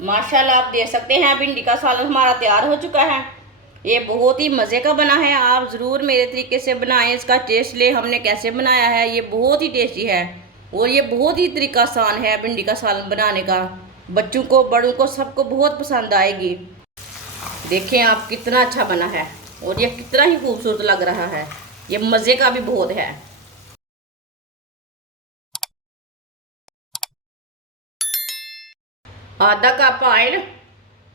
माशाल्लाह आप देख सकते हैं भिंडी का सालन हमारा तैयार हो चुका है। ये बहुत ही मज़े का बना है। आप ज़रूर मेरे तरीके से बनाएं, इसका टेस्ट ले हमने कैसे बनाया है। ये बहुत ही टेस्टी है और ये बहुत ही तरीका आसान है भिंडी का सालन बनाने का। बच्चों को बड़ों को सबको बहुत पसंद आएगी। देखें आप कितना अच्छा बना है और ये कितना ही खूबसूरत लग रहा है। ये मज़े का भी बहुत है। आधा कप ऑयल,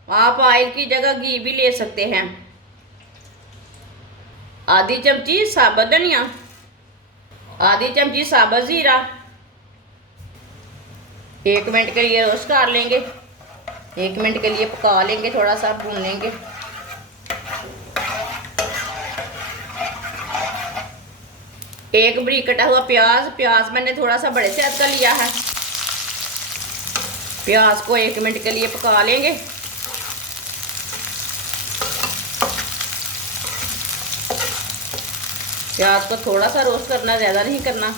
आप ऑयल की जगह घी भी ले सकते हैं। आधी चमची साबुत धनिया, आधी चमची साबुत जीरा। 1 मिनट के लिए रोस्ट कर लेंगे। 1 मिनट के लिए पका लेंगे, थोड़ा सा भून लेंगे। एक बारीक कटा हुआ प्याज, प्याज मैंने थोड़ा सा बड़े साइज का लिया है। प्याज को 1 मिनट के लिए पका लेंगे। प्याज को थोड़ा सा रोस्ट करना, ज़्यादा नहीं करना।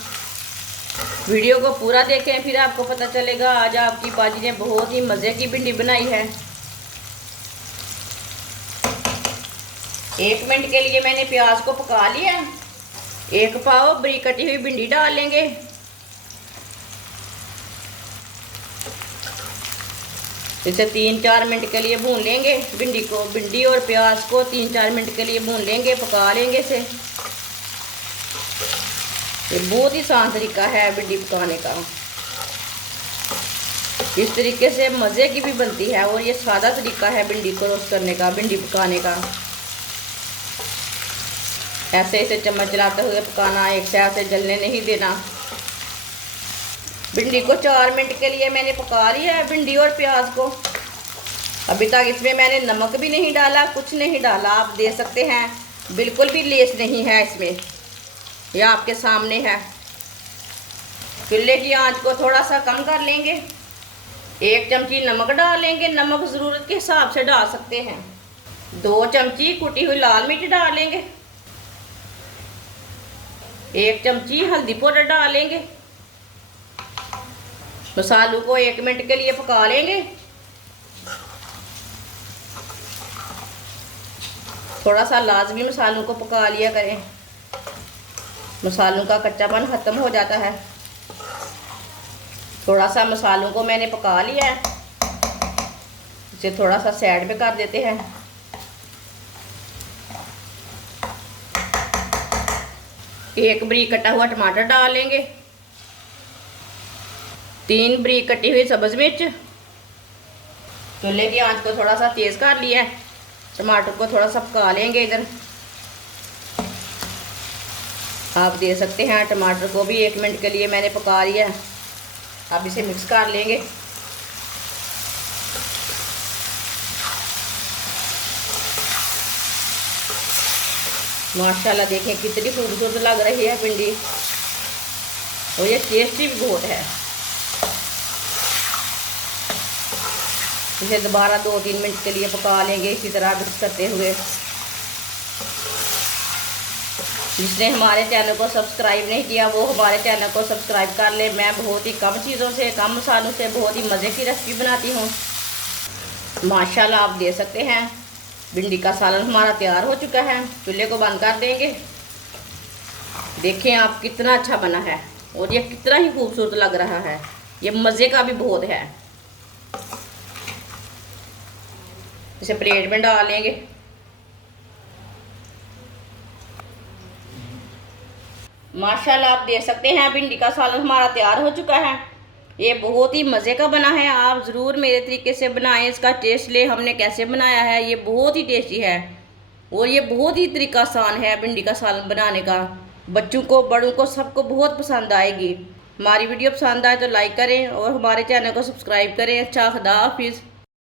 वीडियो को पूरा देखें, फिर आपको पता चलेगा। आज आपकी बाजी ने बहुत ही मज़े की भिंडी बनाई है। 1 मिनट के लिए मैंने प्याज को पका लिया। 1 पाव बारीक कटी हुई भिंडी डाल लेंगे। इसे 3-4 मिनट के लिए भून लेंगे। भिंडी और प्याज को 3-4 मिनट के लिए भून लेंगे, पका लेंगे इसे। ये बहुत ही आसान तरीका है भिंडी पकाने का। इस तरीके से मज़े की भी बनती है और ये सादा तरीका है भिंडी को रोस्ट करने का, भिंडी पकाने का। ऐसे इसे चम्मच चलाते हुए पकाना, एक साइड से जलने नहीं देना। भिंडी को 4 मिनट के लिए मैंने पका लिया है, भिंडी और प्याज को। अभी तक इसमें मैंने नमक भी नहीं डाला, कुछ नहीं डाला। आप देख सकते हैं बिल्कुल भी लेस नहीं है इसमें, यह आपके सामने है। चूल्हे की आंच को थोड़ा सा कम कर लेंगे। 1 चमची नमक डाल लेंगे, नमक ज़रूरत के हिसाब से डाल सकते हैं। 2 चमची कुटी हुई लाल मिर्च डाल लेंगे। 1 चमची हल्दी पाउडर डाल लेंगे। मसालों को 1 मिनट के लिए पका लेंगे। थोड़ा सा लाजमी मसालों को पका लिया करें, मसालों का कच्चापन ख़त्म हो जाता है। थोड़ा सा मसालों को मैंने पका लिया है, इसे थोड़ा सा साइड में कर देते हैं। एक बारीक कटा हुआ टमाटर डाल लेंगे। 3 बारीक कटी हुई सब्ज़ मिर्च। चूल्हे की आंच को थोड़ा सा तेज़ कर लिया है। टमाटर को थोड़ा सा पका लेंगे। इधर आप देख सकते हैं टमाटर को भी 1 मिनट के लिए मैंने पका लिया है। अब इसे मिक्स कर लेंगे। माशाल्लाह देखें कितनी खूबसूरत लग रही है भिंडी और ये टेस्टी भी बहुत है। इसे दोबारा 2-3 मिनट के लिए पका लेंगे, इसी तरह मिक्स करते हुए। जिसने हमारे चैनल को सब्सक्राइब नहीं किया वो हमारे चैनल को सब्सक्राइब कर ले। मैं बहुत ही कम चीज़ों से, कम मसालों से बहुत ही मज़े की रेसिपी बनाती हूँ। माशाल्लाह आप देख सकते हैं भिंडी का सालन हमारा तैयार हो चुका है। चूल्हे को बंद कर देंगे। देखें आप कितना अच्छा बना है और ये कितना ही खूबसूरत लग रहा है। ये मज़े का भी बहुत है। इसे प्लेट में डाल लेंगे। माशाल्लाह आप देख सकते हैं भिंडी का सालन हमारा तैयार हो चुका है। ये बहुत ही मज़े का बना है। आप ज़रूर मेरे तरीके से बनाएं, इसका टेस्ट ले हमने कैसे बनाया है। ये बहुत ही टेस्टी है और ये बहुत ही तरीका आसान है भिंडी का सालन बनाने का। बच्चों को बड़ों को सबको बहुत पसंद आएगी। हमारी वीडियो पसंद आए तो लाइक करें और हमारे चैनल को सब्सक्राइब करें। अच्छा, खुदा हाफिज़।